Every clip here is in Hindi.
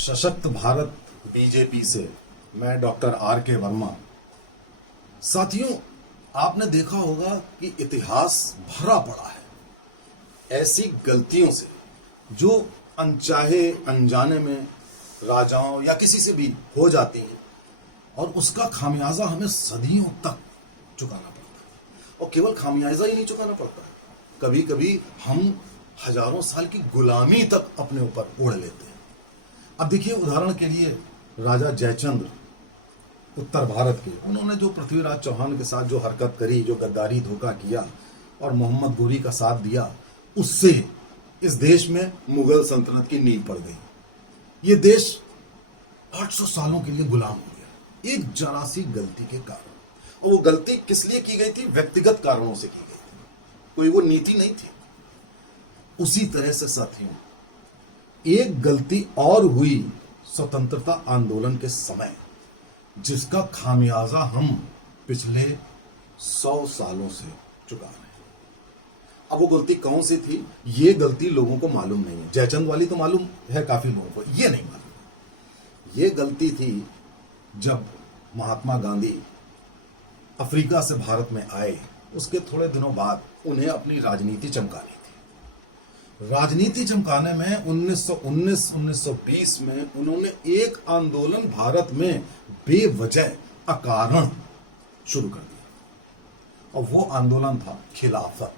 सशक्त भारत बीजेपी से मैं डॉक्टर आर के वर्मा। साथियों, आपने देखा होगा कि इतिहास भरा पड़ा है ऐसी गलतियों से जो अनचाहे अनजाने में राजाओं या किसी से भी हो जाती हैं और उसका खामियाजा हमें सदियों तक चुकाना पड़ता है। और केवल खामियाजा ही नहीं चुकाना पड़ता है, कभी कभी हम हजारों साल की गुलामी तक अपने ऊपर ओढ़ लेते हैं। अब देखिए, उदाहरण के लिए राजा जयचंद्र उत्तर भारत के, उन्होंने जो पृथ्वीराज चौहान के साथ जो हरकत करी, जो गद्दारी धोखा किया और मोहम्मद गोरी का साथ दिया, उससे इस देश में मुगल सल्तनत की नींव पड़ गई। ये देश 800 सालों के लिए गुलाम हो गया एक जरा सी गलती के कारण। और वो गलती किस लिए की गई थी? व्यक्तिगत कारणों से की गई थी, कोई वो नीति नहीं थी। उसी तरह से साथियों, एक गलती और हुई स्वतंत्रता आंदोलन के समय, जिसका खामियाजा हम पिछले 100 सालों से चुका रहे हैं। अब वो गलती कौन सी थी, ये गलती लोगों को मालूम नहीं है। जयचंद वाली तो मालूम है काफी लोगों को, ये नहीं मालूम। ये गलती थी जब महात्मा गांधी अफ्रीका से भारत में आए, उसके थोड़े दिनों बाद उन्हें अपनी राजनीति चमकानी थी। राजनीति चमकाने में 1919-1920 में उन्होंने एक आंदोलन भारत में बेवजह अकारण शुरू कर दिया, और वो आंदोलन था खिलाफत।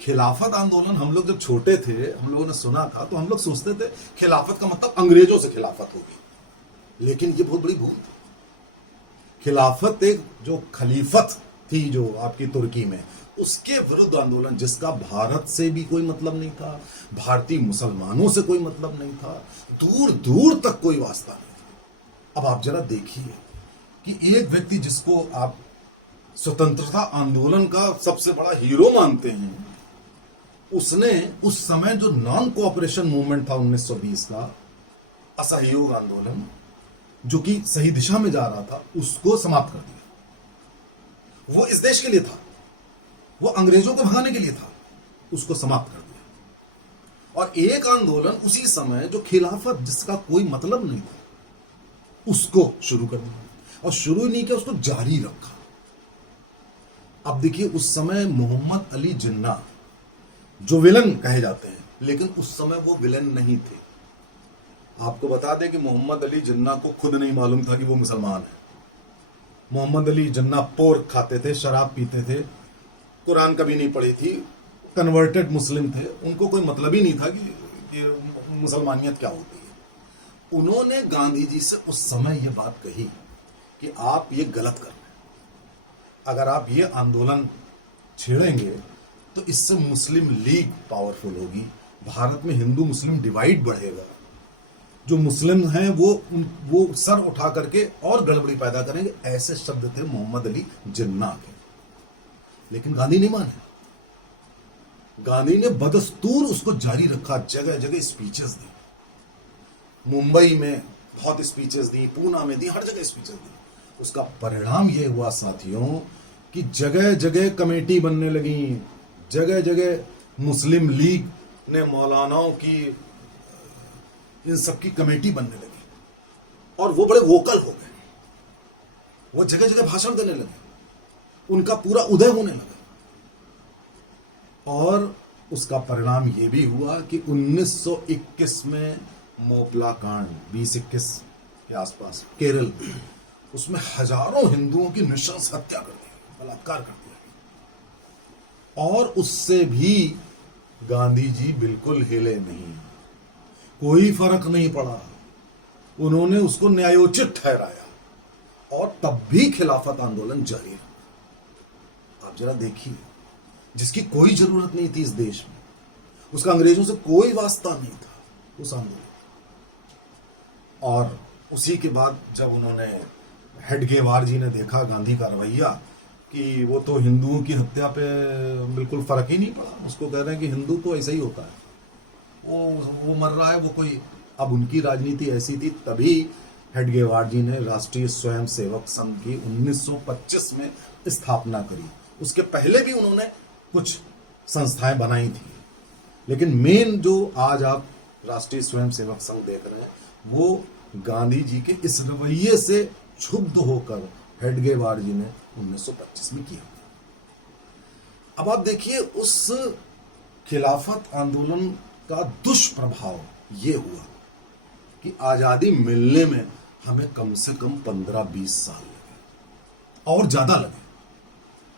खिलाफत आंदोलन हम लोग जब छोटे थे, हम लोगों ने सुना था तो हम लोग सोचते थे खिलाफत का मतलब अंग्रेजों से खिलाफत होगी, लेकिन ये बहुत बड़ी भूल थी। खिलाफत एक जो खलीफत थी जो आपकी तुर्की में, उसके विरुद्ध आंदोलन, जिसका भारत से भी कोई मतलब नहीं था, भारतीय मुसलमानों से कोई मतलब नहीं था, दूर दूर तक कोई वास्ता नहीं था। अब आप जरा देखिए कि एक व्यक्ति जिसको आप स्वतंत्रता आंदोलन का सबसे बड़ा हीरो मानते हैं, उसने उस समय जो नॉन कोऑपरेशन मूवमेंट था 1920 का, असहयोग आंदोलन, जो कि सही दिशा में जा रहा था, उसको समाप्त कर दिया। वो इस देश के लिए था, वो अंग्रेजों को भगाने के लिए था, उसको समाप्त कर दिया। और एक आंदोलन उसी समय जो खिलाफत, जिसका कोई मतलब नहीं था, उसको शुरू कर दिया। और शुरू नहीं किया, उसको जारी रखा। अब देखिए, उस समय मोहम्मद अली जिन्ना, जो विलन कहे जाते हैं, लेकिन उस समय वो विलन नहीं थे। आपको बता दें कि मोहम्मद अली जिन्ना को खुद नहीं मालूम था कि वो मुसलमान है। मोहम्मद अली जिन्ना पोर्क खाते थे, शराब पीते थे, कुरान कभी नहीं पढ़ी थी, कन्वर्टेड मुस्लिम थे। उनको कोई मतलब ही नहीं था कि मुसलमानियत क्या होती है। उन्होंने गांधी जी से उस समय ये बात कही कि आप ये गलत कर रहे हैं, अगर आप ये आंदोलन छेड़ेंगे तो इससे मुस्लिम लीग पावरफुल होगी, भारत में हिंदू मुस्लिम डिवाइड बढ़ेगा, जो मुस्लिम हैं वो सर उठा करके और गड़बड़ी पैदा करेंगे। ऐसे शब्द थे मोहम्मद अली जिन्ना के। लेकिन गांधी नहीं माने। गांधी ने बदस्तूर उसको जारी रखा, जगह जगह स्पीचेस दी, मुंबई में बहुत स्पीचेस दी, पूना में दी, हर जगह स्पीचेस दी। उसका परिणाम यह हुआ साथियों कि जगह जगह कमेटी बनने लगी, जगह जगह मुस्लिम लीग ने मौलानाओं की, इन सबकी कमेटी बनने लगी, और वो बड़े वोकल हो गए, वो जगह जगह भाषण देने लगे, उनका पूरा उदय होने लगा। और उसका परिणाम यह भी हुआ कि 1921 में मोपला कांड, 2021 के आसपास केरल, उसमें हजारों हिंदुओं की नृशंस हत्या कर दी, बलात्कार कर दिया। और उससे भी गांधी जी बिल्कुल हिले नहीं, कोई फर्क नहीं पड़ा। उन्होंने उसको न्यायोचित ठहराया, और तब भी खिलाफत आंदोलन जारी रहा। आप जरा देखिए, जिसकी कोई जरूरत नहीं थी इस देश में, उसका अंग्रेजों से कोई वास्ता नहीं था उस आंदोलन। और उसी के बाद जब उन्होंने, हेडगेवार जी ने देखा गांधी का रवैया कि वो तो हिंदुओं की हत्या पे बिल्कुल फर्क ही नहीं पड़ा, उसको कह रहे हैं कि हिंदू तो ऐसा ही होता है, वो मर रहा है, वो कोई। अब उनकी राजनीति ऐसी थी, तभी हेडगेवार जी ने राष्ट्रीय स्वयंसेवक संघ की 1925 में स्थापना करी। उसके पहले भी उन्होंने कुछ संस्थाएं बनाई थी, लेकिन मेन जो आज आप राष्ट्रीय स्वयंसेवक संघ देख रहे हैं, वो गांधी जी के इस रवैये से क्षुब्ध होकर हेडगेवार जी ने 1925 में किया। अब आप देखिए उस खिलाफत आंदोलन का दुष्प्रभाव ये हुआ कि आजादी मिलने में हमें कम से कम 15-20 साल लगे और ज्यादा लगे।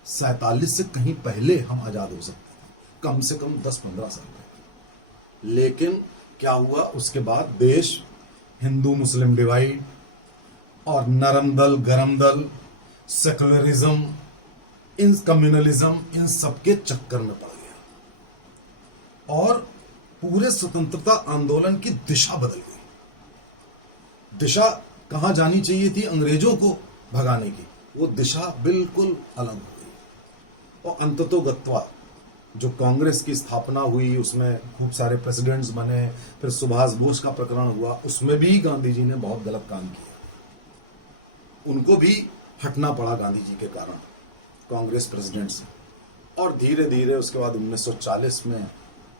47 से कहीं पहले हम आजाद हो सकते थे, कम से कम 10-15 साल लगे। लेकिन क्या हुआ उसके बाद देश हिंदू मुस्लिम डिवाइड और नरम दल गरम दल, सेकुलरिज्म, इन कम्युनलिज्म, इन सबके चक्कर में पड़ गया और पूरे स्वतंत्रता आंदोलन की दिशा बदल गई। दिशा कहां जानी चाहिए थी अंग्रेजों को भगाने की, वो दिशा बिल्कुल अलग हो गई। और अंततोगत्वा जो कांग्रेस की स्थापना हुई, उसमें खूब सारे प्रेसिडेंट्स बने, फिर सुभाष बोस का प्रकरण हुआ, उसमें भी गांधी जी ने बहुत गलत काम किया। उनको भी हटना पड़ा गांधी जी के कारण कांग्रेस प्रेसिडेंट से। और धीरे धीरे उसके बाद 1940 में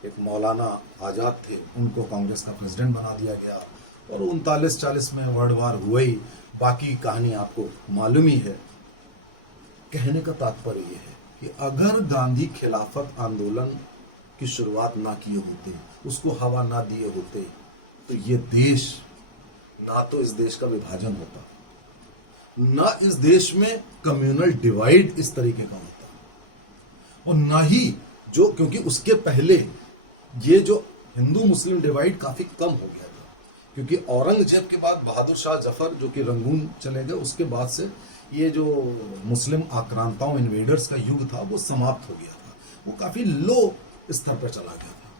एक मौलाना आजाद थे, उनको कांग्रेस का प्रेसिडेंट बना दिया गया और 39-40 में वर्ल्ड वार हुई। बाकी कहानी आपको मालूम ही है। कहने का तात्पर्य यह है कि अगर गांधी खिलाफत आंदोलन की शुरुआत ना किए होते, उसको हवा ना दिए होते, तो ये देश ना तो इस देश का विभाजन होता, ना इस देश में कम्युनल डिवाइड इस तरीके का होता, और ना ही जो, क्योंकि उसके पहले ये जो हिंदू मुस्लिम डिवाइड काफी कम हो गया था, क्योंकि औरंगजेब के बाद बहादुर शाह जफर जो कि रंगून चले गए, उसके बाद से ये जो मुस्लिम आक्रांताओं इन्वेडर्स का युग था वो समाप्त हो गया था, वो काफी लो स्तर पर चला गया था।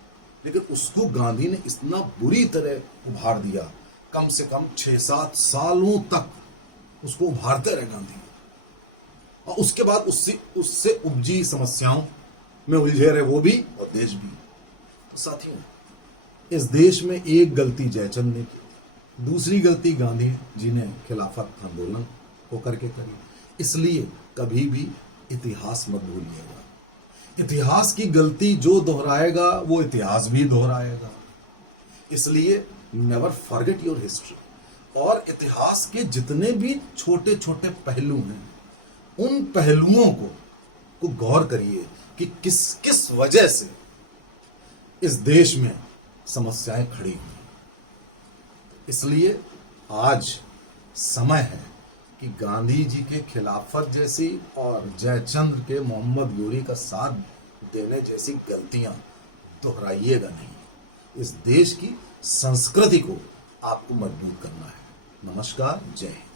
लेकिन उसको गांधी ने इतना बुरी तरह उभार दिया, कम से कम 6-7 सालों तक उसको उभारते रहे गांधी, और उसके बाद उससे उपजी समस्याओं में उलझे रहे वो भी और देश भी। तो साथियों, इस देश में एक गलती जयचंद ने की, दूसरी गलती गांधी जी ने खिलाफत आंदोलन को करके करी। इसलिए कभी भी इतिहास मत भूलिएगा। इतिहास की गलती जो दोहराएगा वो इतिहास भी दोहराएगा। इसलिए नेवर फॉरगेट योर हिस्ट्री। और इतिहास के जितने भी छोटे छोटे पहलू हैं, उन पहलुओं को गौर करिए कि किस किस वजह से इस देश में समस्याएं खड़ी हुई। इसलिए आज समय है कि गांधी जी के खिलाफत जैसी और जयचंद्र के मोहम्मद गोरी का साथ देने जैसी गलतियां दोहराइएगा नहीं। इस देश की संस्कृति को आपको मजबूत करना है। नमस्कार, जय हिंद।